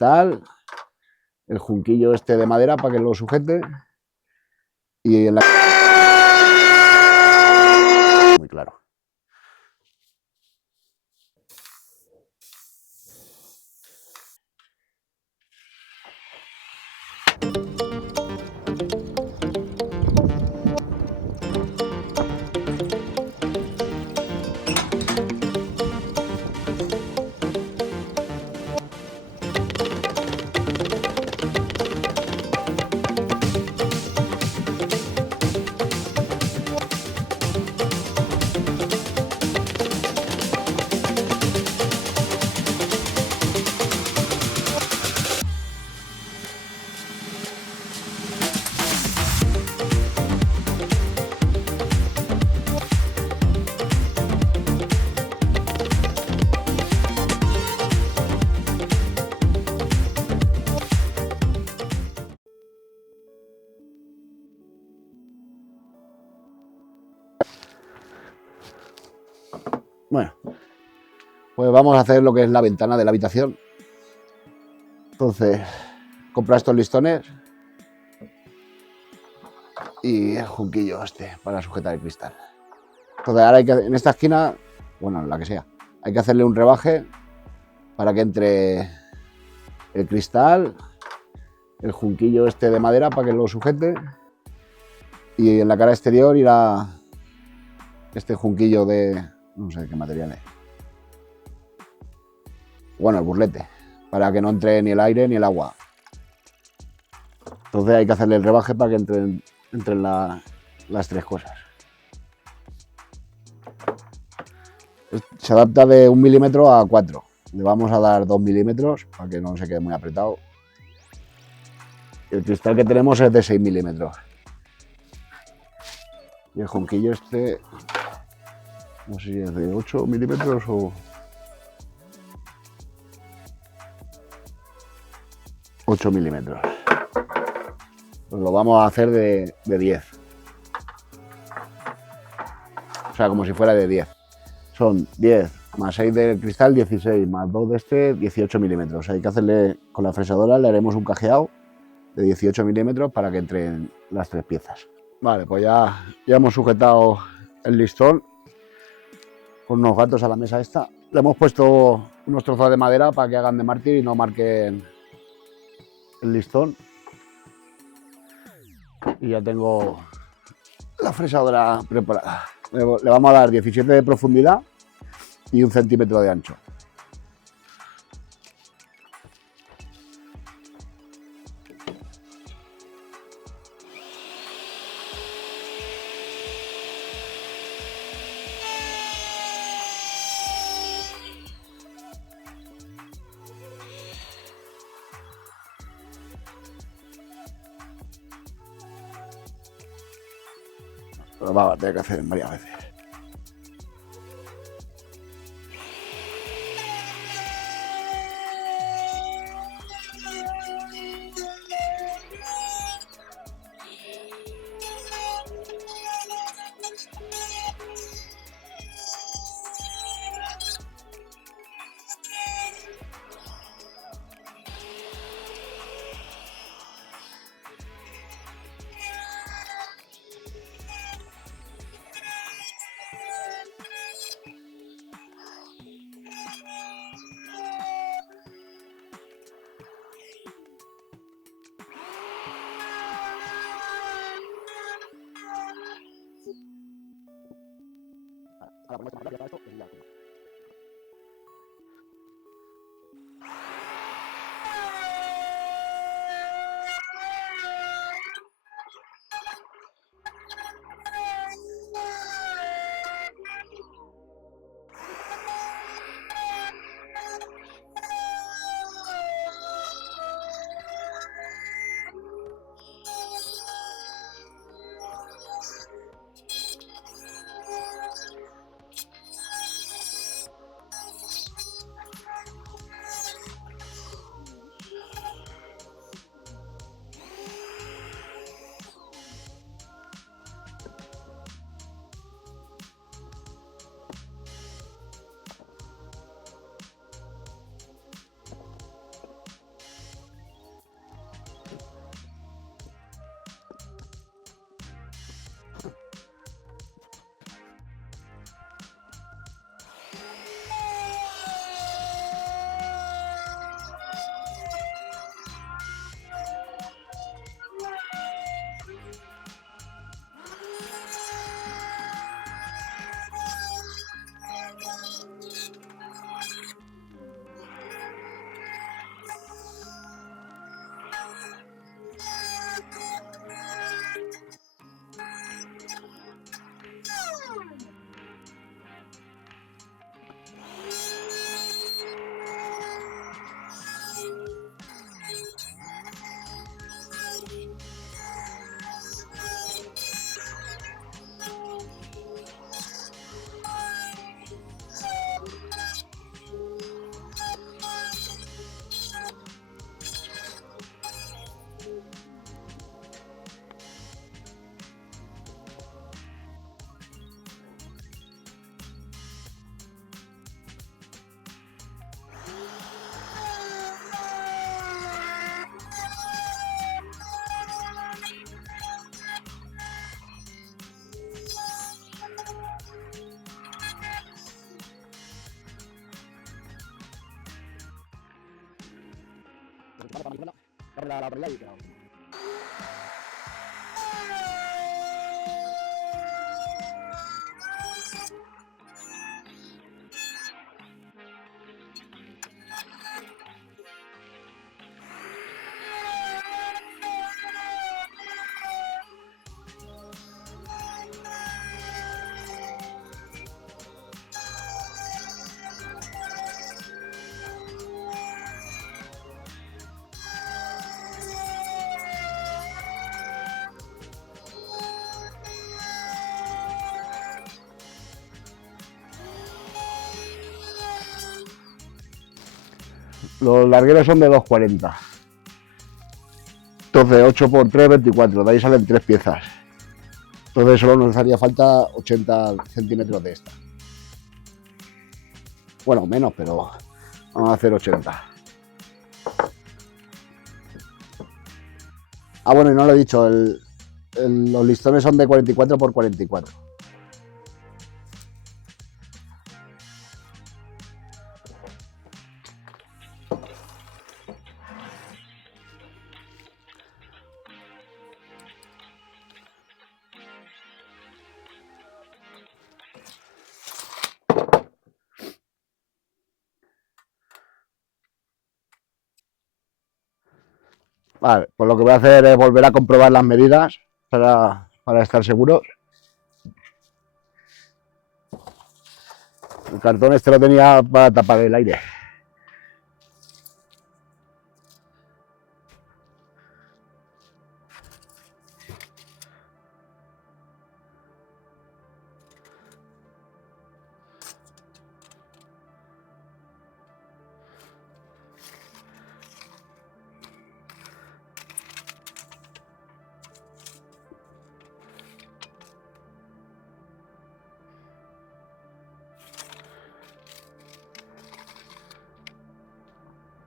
cristal, el junquillo este de madera para que lo sujete y en la... Muy claro. Bueno, pues vamos a hacer lo que es la ventana de la habitación. Entonces, compra estos listones y el junquillo este para sujetar el cristal. Entonces ahora hay que, en esta esquina, bueno, la que sea, hay que hacerle un rebaje para que entre el cristal, el junquillo este de madera para que lo sujete y en la cara exterior irá este junquillo de, no sé qué material es. Bueno, el burlete, para que no entre ni el aire ni el agua. Entonces hay que hacerle el rebaje para que entren las tres cosas. Se adapta de 1 milímetro a 4. Le vamos a dar 2 milímetros para que no se quede muy apretado. El cristal que tenemos es de 6 milímetros. Y el junquillo este, no sé si es de 8 milímetros o... 8 milímetros. Pues lo vamos a hacer de 10. O sea, como si fuera de 10. Son 10 más 6 del cristal, 16 más 2 de este, 18 milímetros. Hay que hacerle, con la fresadora le haremos un cajeado de 18 milímetros para que entren las tres piezas. Vale, pues ya hemos sujetado el listón con unos gatos a la mesa esta. Le hemos puesto unos trozos de madera para que hagan de mártir y no marquen el listón. Y ya tengo la fresadora preparada. Le vamos a dar 17 de profundidad y 1 centímetro de ancho. Lo vamos a tener que hacer varias veces. Los largueros son de 2,40. Entonces 8 por 3, 24. De ahí salen 3 piezas. Entonces solo nos haría falta 80 centímetros de esta. Bueno, menos, pero vamos a hacer 80. Ah, bueno, y no lo he dicho, los listones son de 44 por 44. Vale, pues lo que voy a hacer es volver a comprobar las medidas para estar seguros. El cartón este lo tenía para tapar el aire.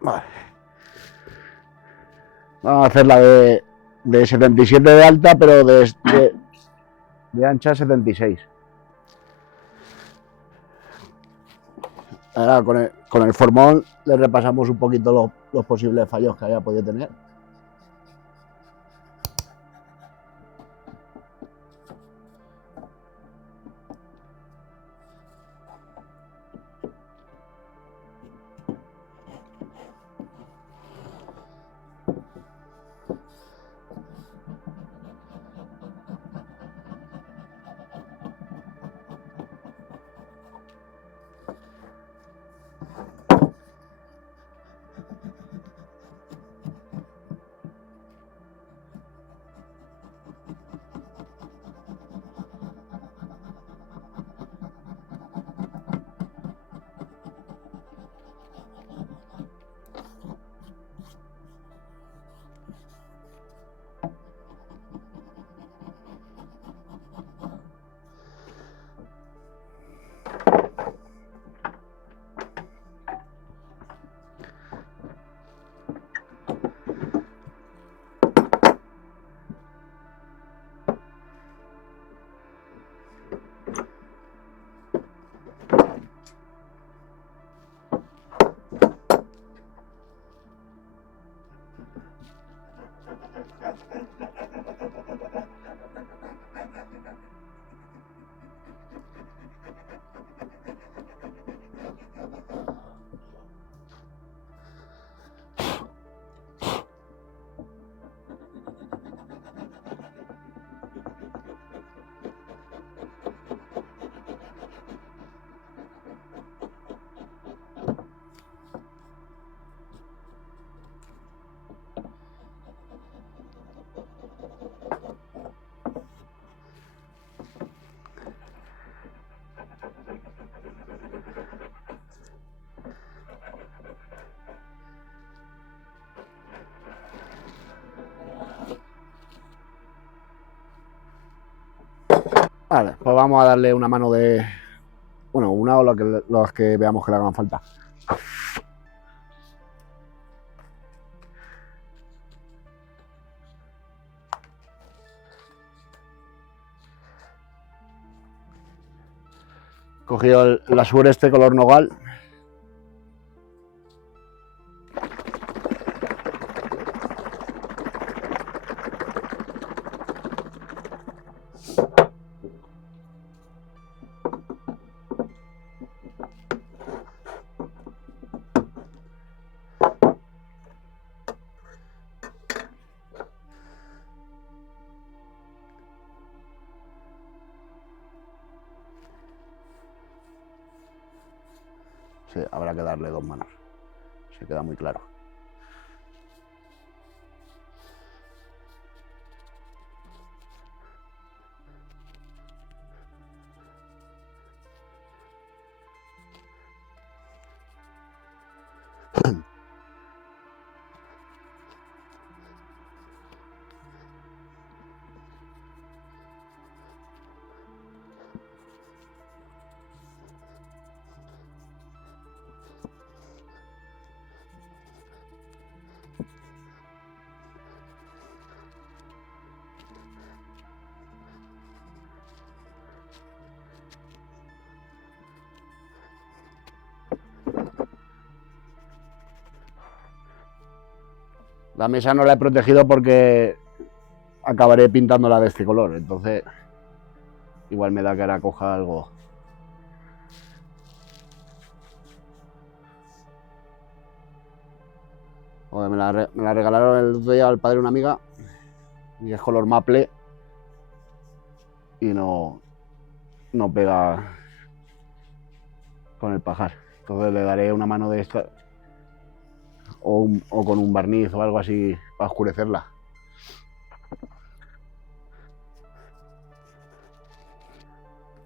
Vale. Vamos a hacer la de 77 de alta, pero de ancha 76. Ahora con el formón le repasamos un poquito los posibles fallos que haya podido tener. Vale, pues vamos a darle una mano de... Bueno, una o los que veamos que le hagan falta. Cogido el azur este color nogal. Sí, habrá que darle 2 manos. Se queda muy claro. La mesa no la he protegido porque acabaré pintándola de este color, entonces igual me da que ahora coja algo. Joder, me la regalaron el otro día al padre de una amiga y es color maple y no pega con el pajar. Entonces le daré una mano de esta o con un barniz o algo así para oscurecerla.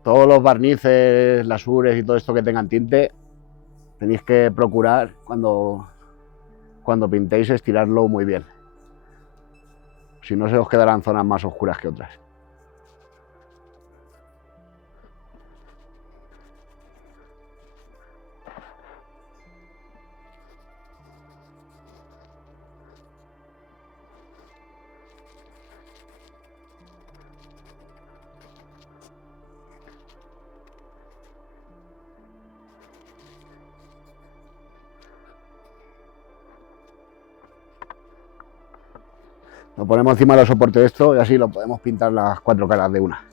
Todos los barnices, lasures y todo esto que tengan tinte, tenéis que procurar cuando pintéis estirarlo muy bien. Si no, se os quedarán zonas más oscuras que otras. Lo ponemos encima del soporte de esto y así lo podemos pintar las 4 caras de una.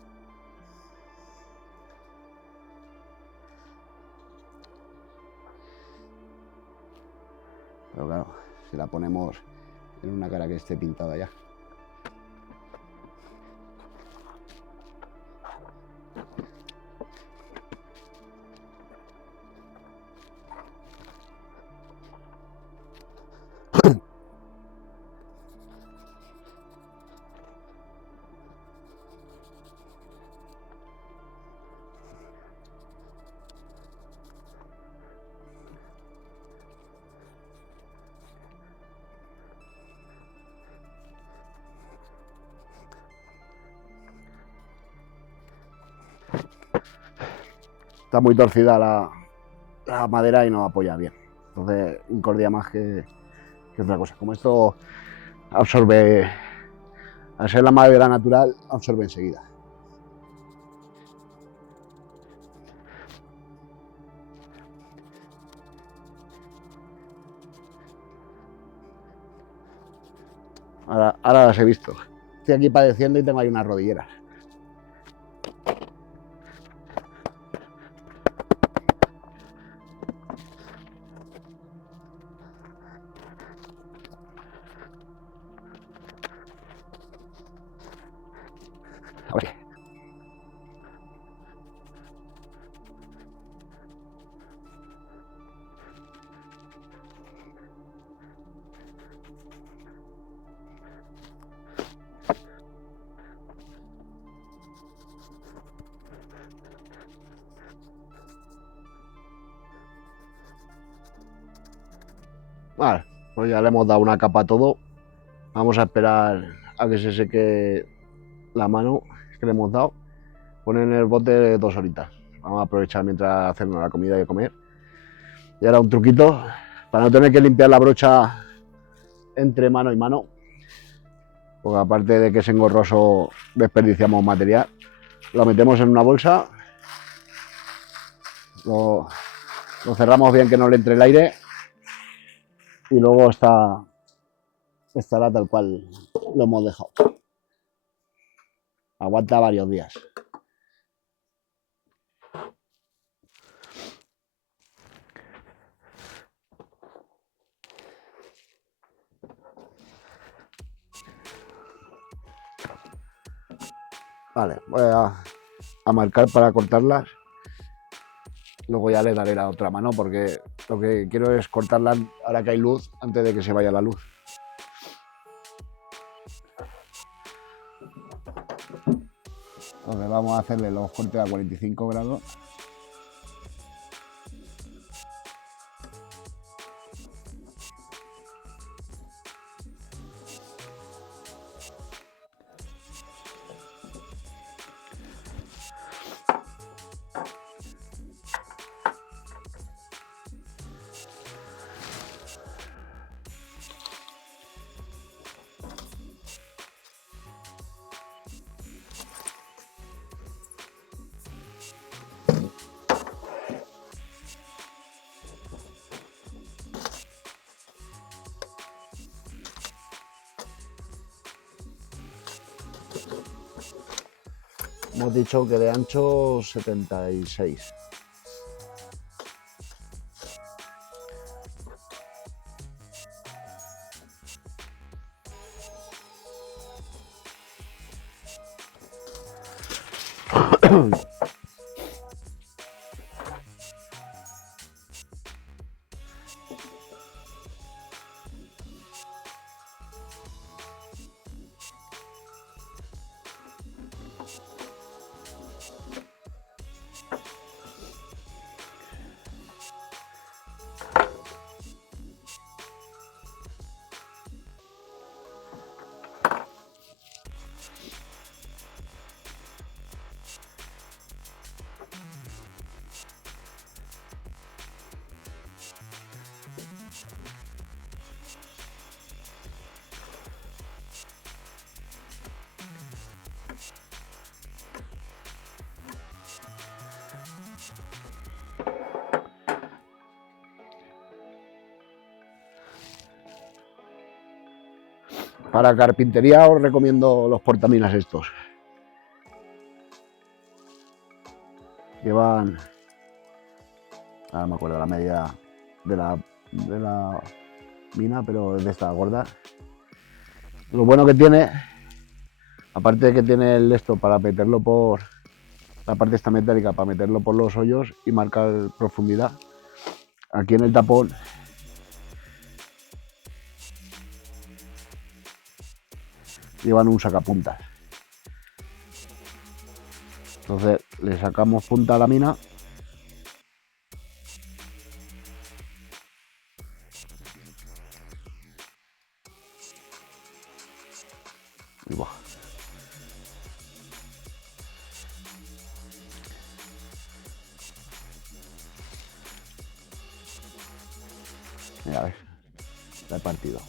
Pero claro, si la ponemos en una cara que esté pintada ya. Está muy torcida la madera y no apoya bien. Entonces incordia más que otra cosa. Como esto absorbe, al ser la madera natural, absorbe enseguida. Ahora las he visto. Estoy aquí padeciendo y tengo ahí unas rodilleras. A ver. Vale, pues ya le hemos dado una capa a todo. Vamos a esperar a que se seque la mano que le hemos dado. Poner en el bote 2 horitas. Vamos a aprovechar mientras hacemos la comida y comer. Y ahora un truquito, para no tener que limpiar la brocha entre mano y mano, porque aparte de que es engorroso desperdiciamos material, lo metemos en una bolsa, lo cerramos bien que no le entre el aire y luego estará tal cual lo hemos dejado. Aguanta varios días. Vale, voy a marcar para cortarlas. Luego ya le daré la otra mano porque lo que quiero es cortarla ahora que hay luz antes de que se vaya la luz. Entonces vamos a hacerle los cortes a 45 grados. Hemos dicho que de ancho 76. Para carpintería os recomiendo los portaminas estos. Llevan, ahora me acuerdo la medida de la mina, pero es de esta gorda. Lo bueno que tiene, aparte de que tiene el esto para meterlo por la parte esta metálica, para meterlo por los hoyos y marcar profundidad, aquí en el tapón llevan un sacapuntas. Entonces le sacamos punta a la mina y buah. Mira, ves, la he partido.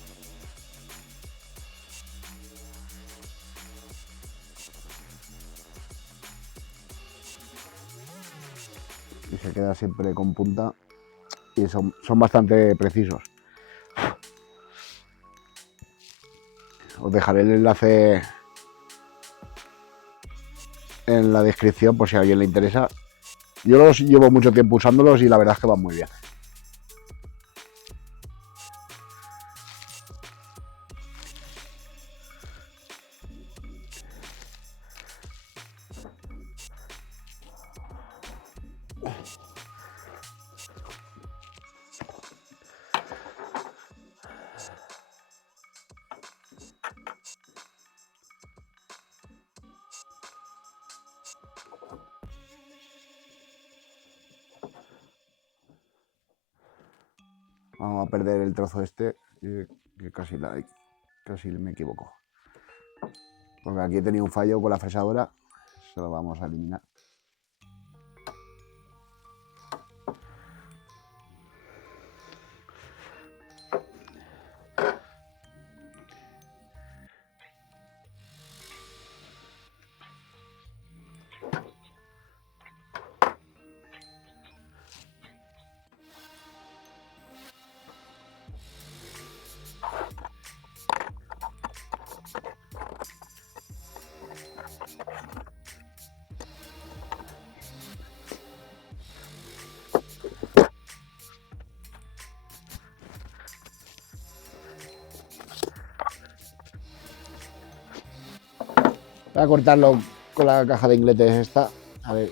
Y se queda siempre con punta y son bastante precisos. Os dejaré el enlace en la descripción por si a alguien le interesa. Yo los llevo mucho tiempo usándolos y la verdad es que van muy bien. Vamos a perder el trozo este, que casi me equivoco. Porque aquí he tenido un fallo con la fresadora, se lo vamos a eliminar. Voy a cortarlo con la caja de ingletes esta. A ver.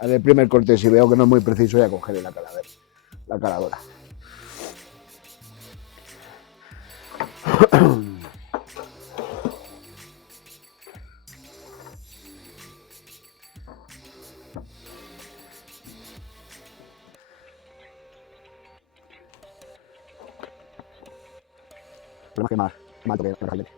Haré el primer corte, si veo que no es muy preciso ya cogeré la caladora. Más que más alto que el jalete.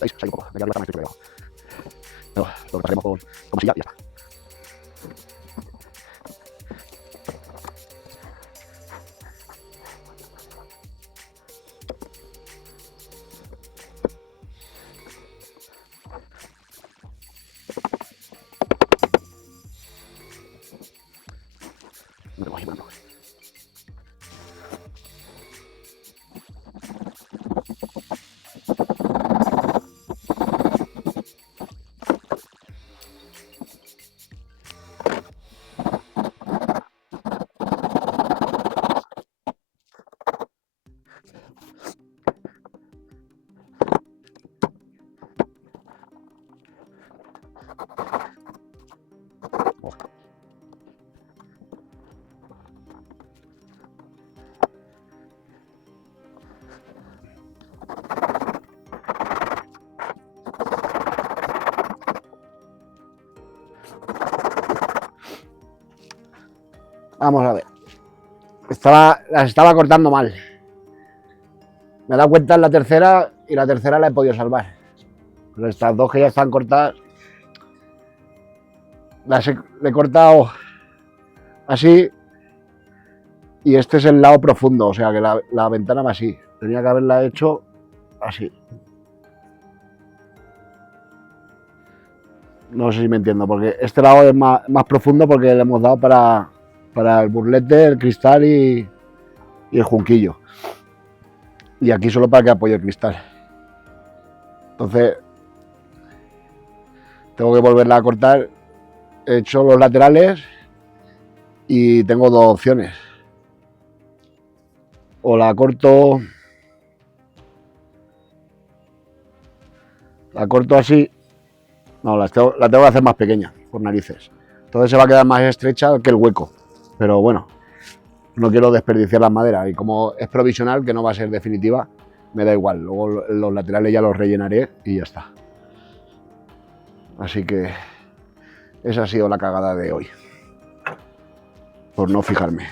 ¿Veis? Sale un poco, me queda la cama y estoy pegado. Pero lo repasaremos con masilla y ya está. No tengo ahí, bueno. Vamos a ver. Las estaba cortando mal. Me he dado cuenta en la tercera y la tercera la he podido salvar. Pero estas dos que ya están cortadas, le he cortado así y este es el lado profundo, o sea que la ventana va así. Tenía que haberla hecho así. No sé si me entiendo, porque este lado es más profundo porque le hemos dado para el burlete, el cristal y el junquillo. Y aquí solo para que apoye el cristal. Entonces, tengo que volverla a cortar. He hecho los laterales y tengo dos opciones. O la corto así. No, la tengo que hacer más pequeña, por narices. Entonces se va a quedar más estrecha que el hueco. Pero bueno, no quiero desperdiciar las maderas. Y como es provisional, que no va a ser definitiva, me da igual. Luego los laterales ya los rellenaré y ya está. Así que esa ha sido la cagada de hoy. Por no fijarme.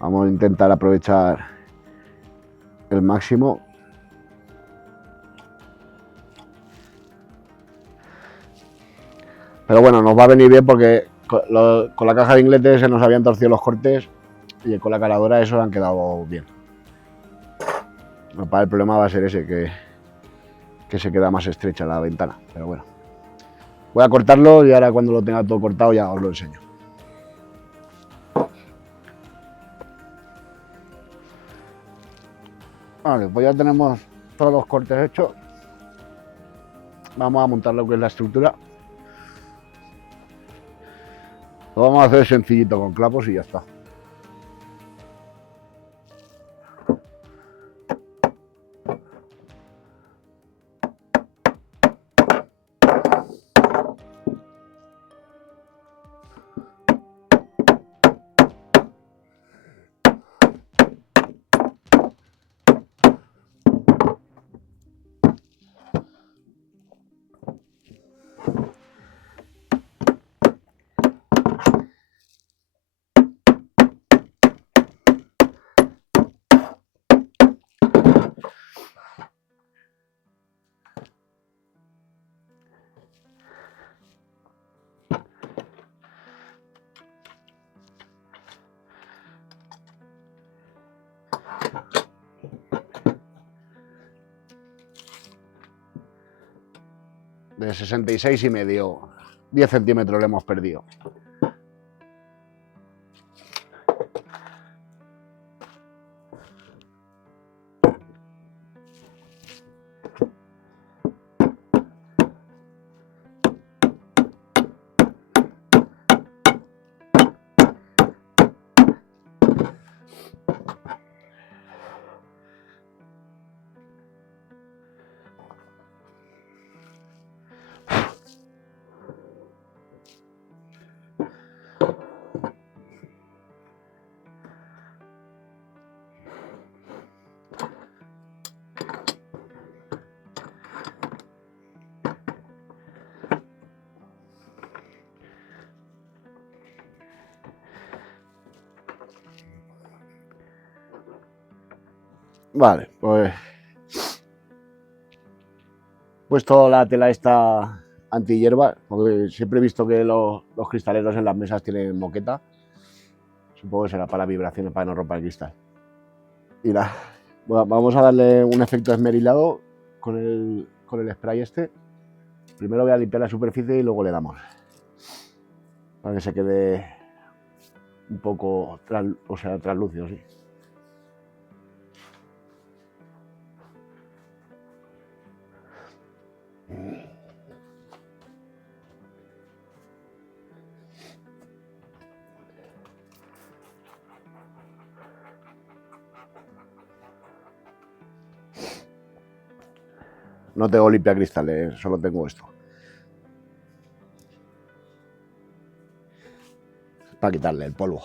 Vamos a intentar aprovechar el máximo. Pero bueno, nos va a venir bien porque con la caja de ingletes se nos habían torcido los cortes y con la caladora esos han quedado bien. El problema va a ser ese, que se queda más estrecha la ventana, pero bueno. Voy a cortarlo y ahora cuando lo tenga todo cortado ya os lo enseño. Vale, pues ya tenemos todos los cortes hechos. Vamos a montar lo que es la estructura. Lo vamos a hacer sencillito con clavos y ya está. de 66,5. 10 centímetros le hemos perdido. Vale, pues puesto la tela esta antihierba, porque siempre he visto que los cristaleros en las mesas tienen moqueta. Supongo que será para vibraciones, para no romper el cristal. Y nada, bueno, vamos a darle un efecto esmerilado con el spray este. Primero voy a limpiar la superficie y luego le damos. Para que se quede un poco, translúcido, sí. No tengo limpiacristales, solo tengo esto. Para quitarle el polvo.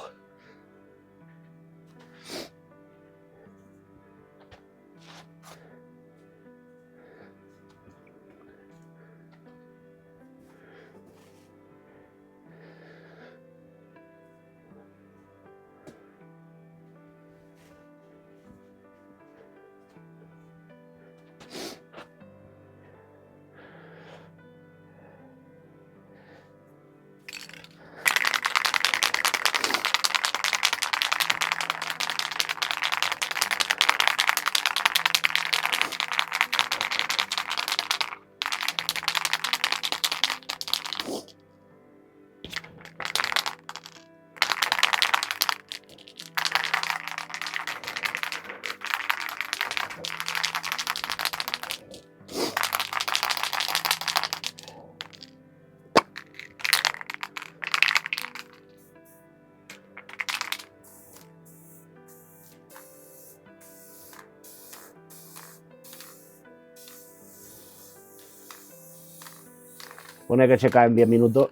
Pone que seca en 10 minutos.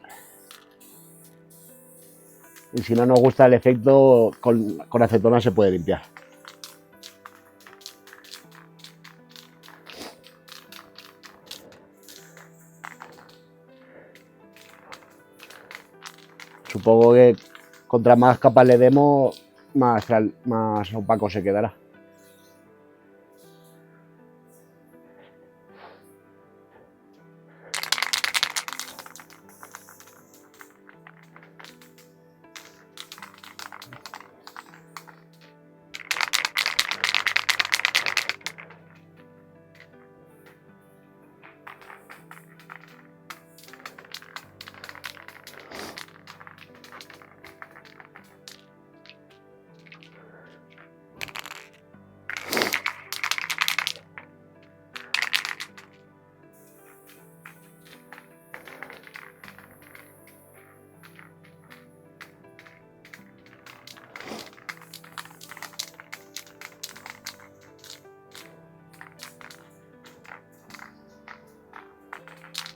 Y si no nos gusta el efecto, con acetona se puede limpiar. Supongo que contra más capas le demos, más opaco se quedará.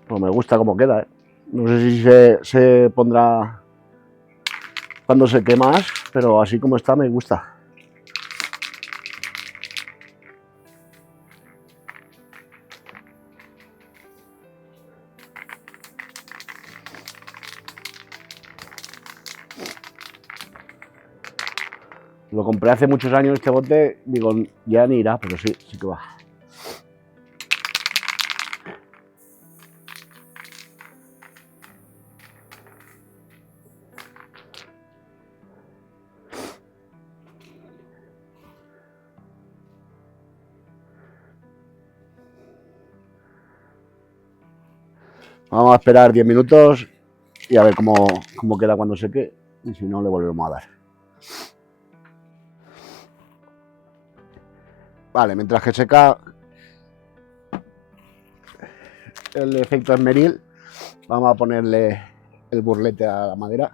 Pues me gusta cómo queda, ¿eh? No sé si se pondrá cuando seque más, pero así como está me gusta. Lo compré hace muchos años este bote, digo, ya ni irá, pero sí, sí que va. Vamos a esperar 10 minutos y a ver cómo queda cuando seque. Y si no, le volvemos a dar. Vale, mientras que seca el efecto esmeril, vamos a ponerle el burlete a la madera.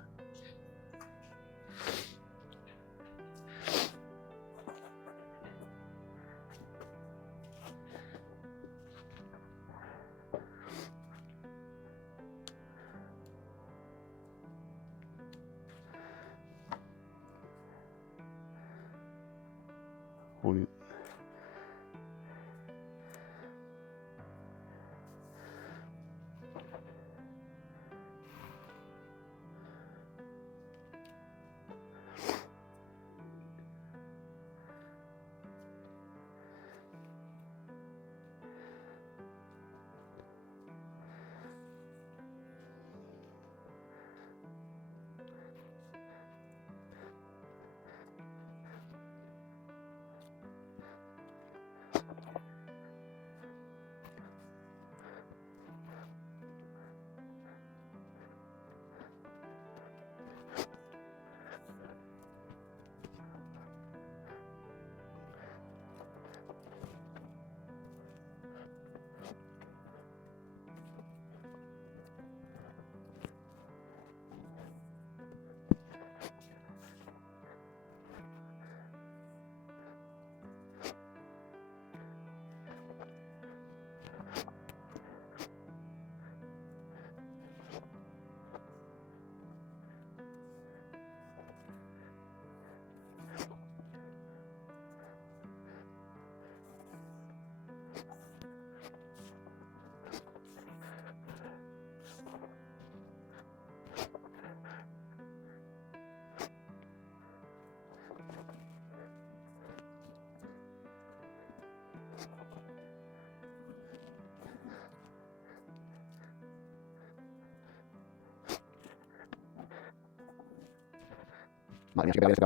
Vale, no sé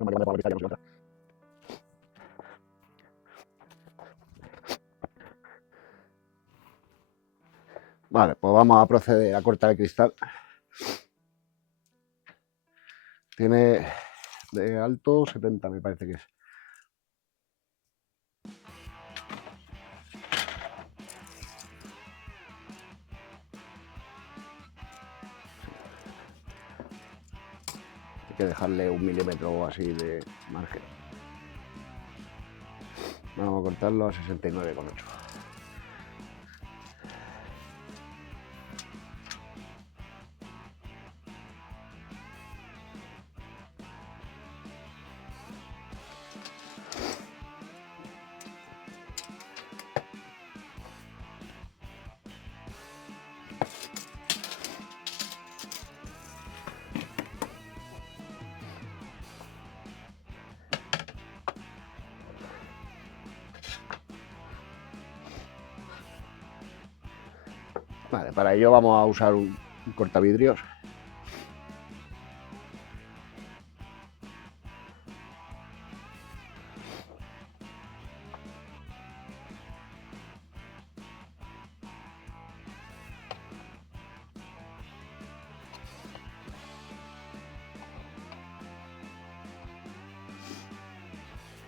no me por la pista, ya no se encuentra. Vale, pues vamos a proceder a cortar el cristal. Tiene de alto 70, me parece que es. Hay que dejarle 1 milímetro o así de margen. Vamos a cortarlo a 69,8. Vale, para ello vamos a usar un cortavidrios.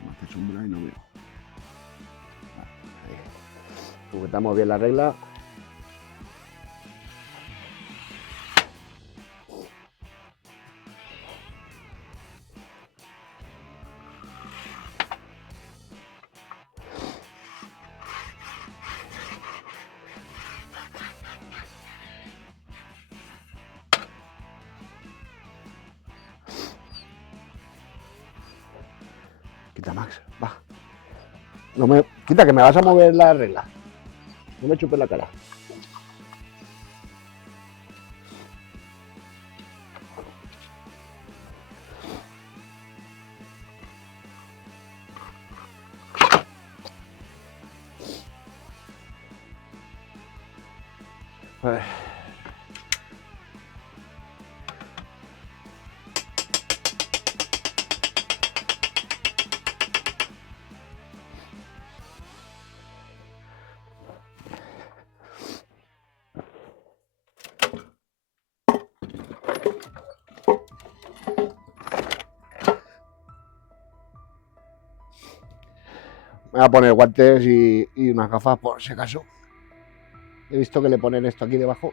Me hace sombra y no veo. Ahí. Sujetamos bien la regla. Quita, Max, va. No me... Quita, que me vas a mover la regla. No me chupes la cara. Me voy a poner guantes y unas gafas por si acaso. He visto que le ponen esto aquí debajo.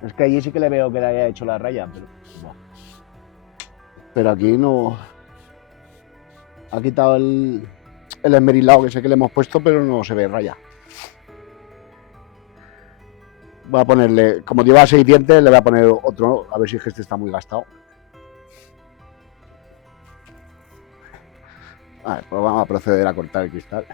Es que allí sí que le veo que le haya hecho la raya, pero aquí no. Ha quitado el esmerilado que sé que le hemos puesto, pero no se ve raya. Voy a ponerle, como lleva 6 dientes, le voy a poner otro, a ver si es que este está muy gastado. Vale, pues vamos a proceder a cortar el cristal.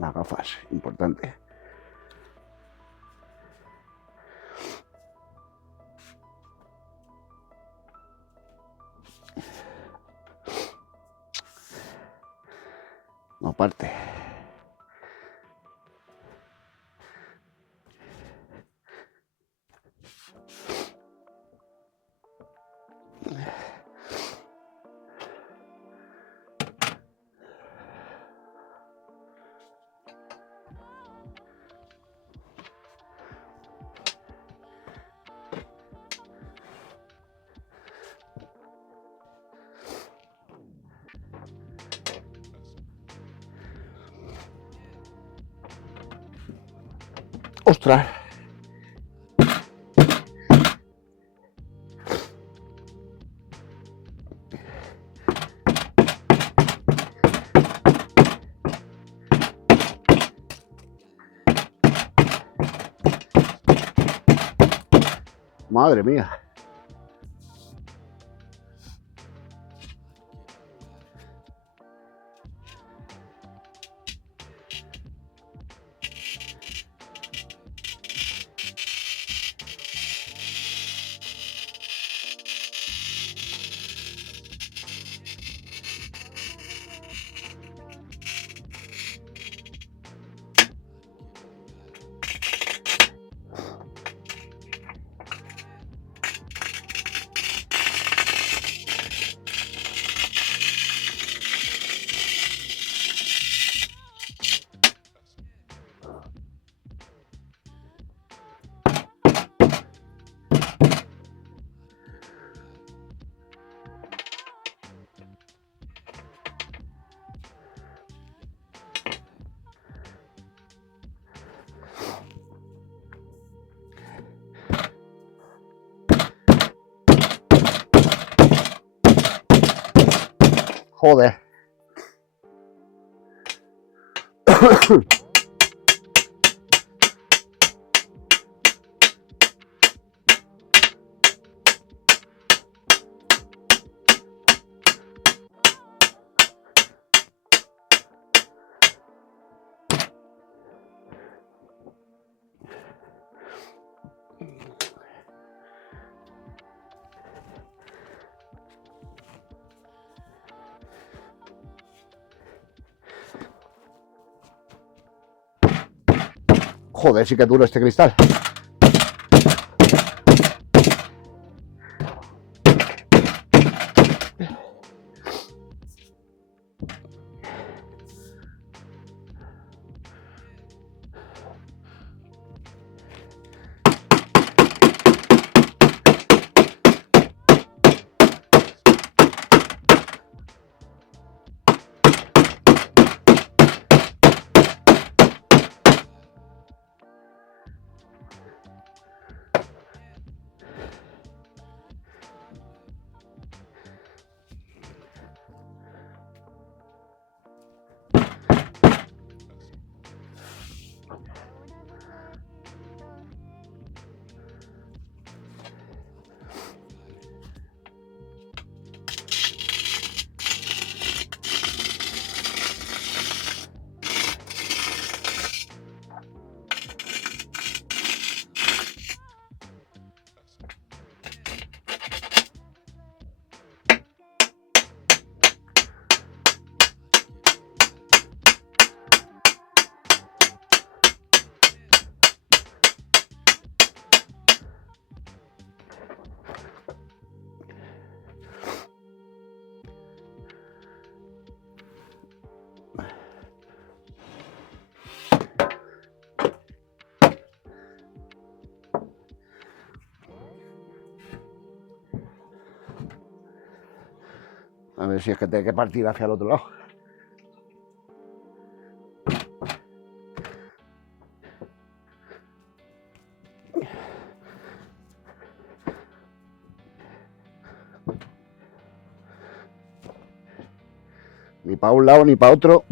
Las gafas, importante. No parte. ¡Ostras! Madre mía. Joder. Joder, sí que duro este cristal. A ver si es que tengo que partir hacia el otro lado. Ni para un lado ni para otro.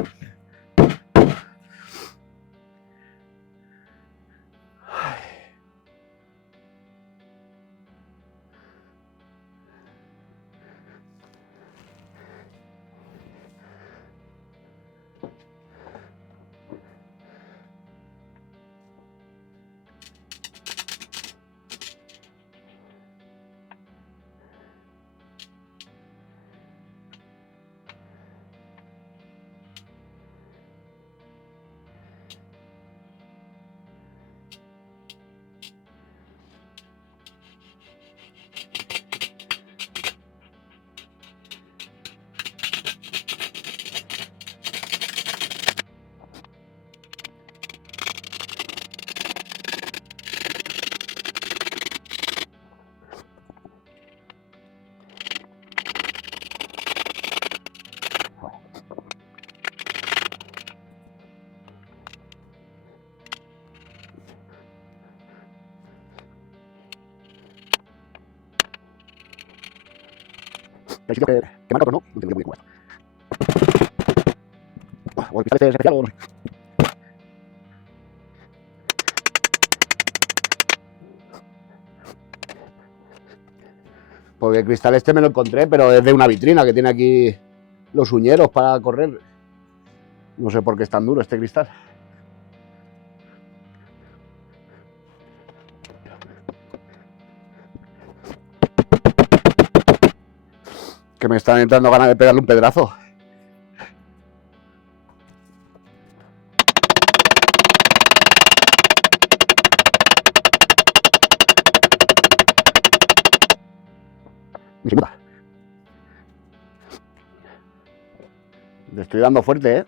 El sitio que marca, pero no tengo muy bien cómo es. O el cristal es especial o... Porque el cristal este me lo encontré, pero es de una vitrina que tiene aquí los uñeros para correr. No sé por qué es tan duro este cristal. Que me están entrando ganas de pegarle un pedrazo. Ni se muta. Le estoy dando fuerte, ¿eh?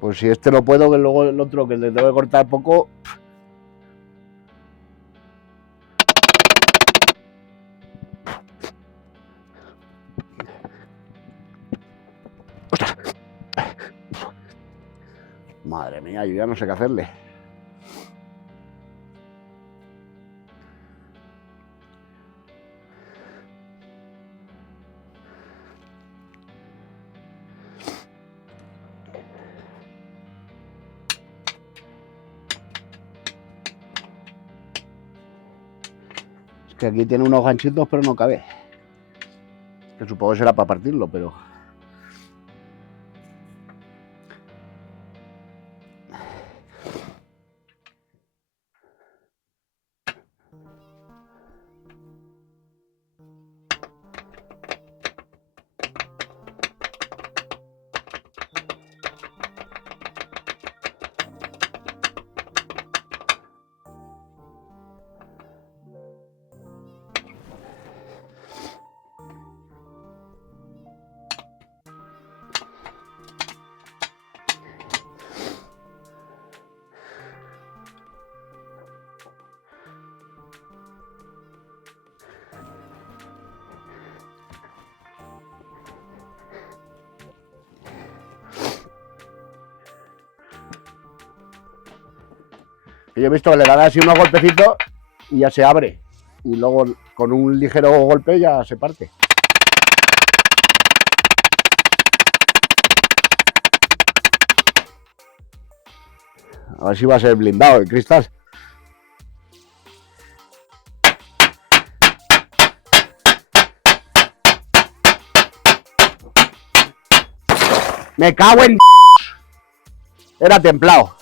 Pues si este no puedo, que luego el otro que le tengo que cortar poco. ¡Ostras! Madre mía, yo ya no sé qué hacerle. Que aquí tiene unos ganchitos, pero no cabe. Que supongo que será para partirlo, pero... Yo he visto que le dan así unos golpecitos y ya se abre. Y luego con un ligero golpe ya se parte. A ver si va a ser blindado el cristal. Me cago en... Era templado.